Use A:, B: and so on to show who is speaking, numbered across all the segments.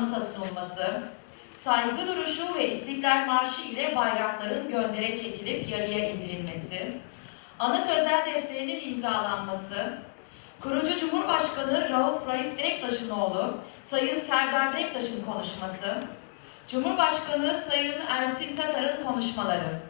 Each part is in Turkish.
A: Ata sunulması, saygı duruşu ve İstiklal Marşı ile bayrakların göndere çekilip yarıya indirilmesi, anıt özel defterinin imzalanması, kurucu Cumhurbaşkanı Rauf Raif Denktaş'ın oğlu Sayın Serdar Denktaş'ın konuşması, Cumhurbaşkanı Sayın Ersin Tatar'ın konuşmaları.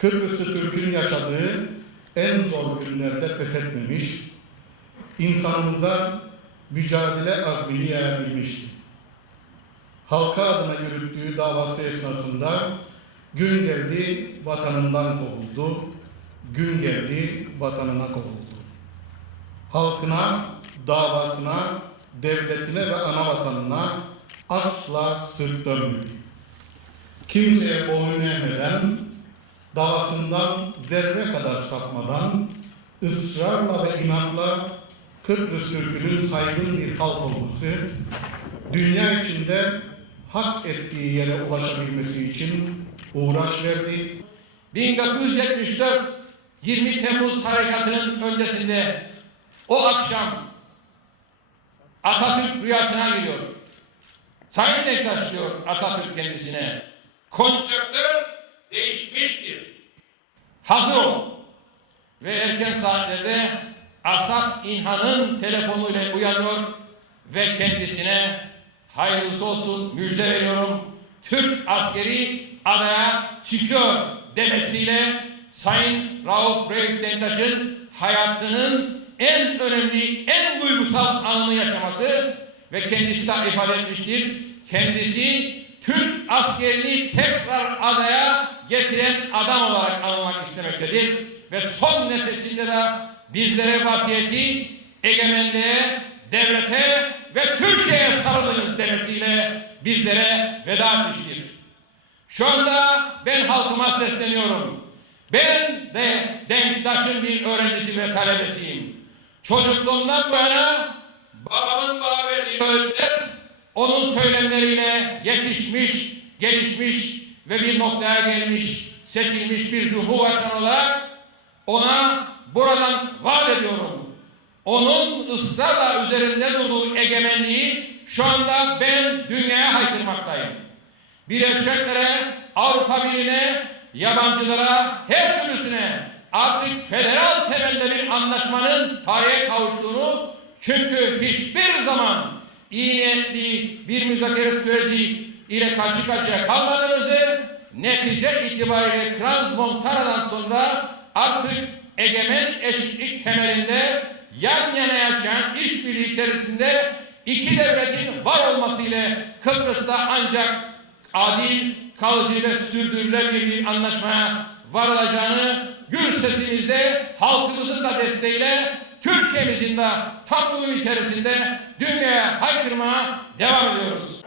B: Kıbrıs'ı Türk'ün yaşadığı en zor günlerde pes etmemiş, insanımıza mücadele azmini yayabilmişti. Halka adına yürüttüğü davası esnasında gün geldi vatanından kovuldu, gün geldi vatanına kovuldu. Halkına, davasına, devletine ve ana vatanına asla sırt dönmedi. Kimseye boyun eğmeden, davasından zerre kadar sapmadan, ısrarla ve inatla Kıbrıs Türk'ünün saygın bir halk olması, dünya içinde hak ettiği yere ulaşabilmesi için uğraş verdi.
C: 1974 20 Temmuz harekatının öncesinde o akşam Atatürk rüyasına giriyor. Sayın Denktaş diyor Atatürk kendisine. Konjonktür değişmiştir. Hazır ol. Ve erken saatlerde Asaf İnhan'ın telefonuyla uyanıyor ve kendisine hayırlısı olsun müjde veriyorum. Türk askeri adaya çıkıyor demesiyle Sayın Rauf Reif Denktaş'ın hayatının en önemli, en duygusal anını yaşaması ve kendisi de ifade etmiştir. Kendisi Türk askerini tekrar adaya getiren adam olarak anılmak istemektedir. Ve son nefesinde de bizlere vasiyeti egemenliğe, devlete ve Türkiye'ye sarılınız demesiyle bizlere veda etmiştir. Şu anda ben halkıma sesleniyorum. Ben de Denktaş'ın bir öğrencisi ve talebesiyim. Çocukluğumdan bu yana babamın bana verdiği onun söylemleriyle yetişmiş, gelişmiş ve bir noktaya gelmiş, seçilmiş bir cumhurbaşkanı olarak ona buradan vaat ediyorum. Onun ısrarla üzerinde durduğu egemenliği şu anda ben dünyaya haykırmaktayım. Birleşiklere, Avrupa Birliği'ne, yabancılara, her türlüsüne artık federal temelde bir anlaşmanın tarihe kavuştuğunu çünkü hiçbir zaman iyi niyetli bir müzakere süreci ile karşı karşıya kalmadığımızı netice itibariyle Franz Montana'dan sonra artık egemen eşitlik temelinde yan yana yaşayan işbirliği içerisinde iki devletin var olması ile Kıbrıs'ta ancak adil, kalıcı ve sürdürülebilir bir anlaşmaya varılacağını gür sesimizde halkımızın da desteğiyle Türkiye'mizin de tabloğu içerisinde dünyaya haykırmaya devam ediyoruz.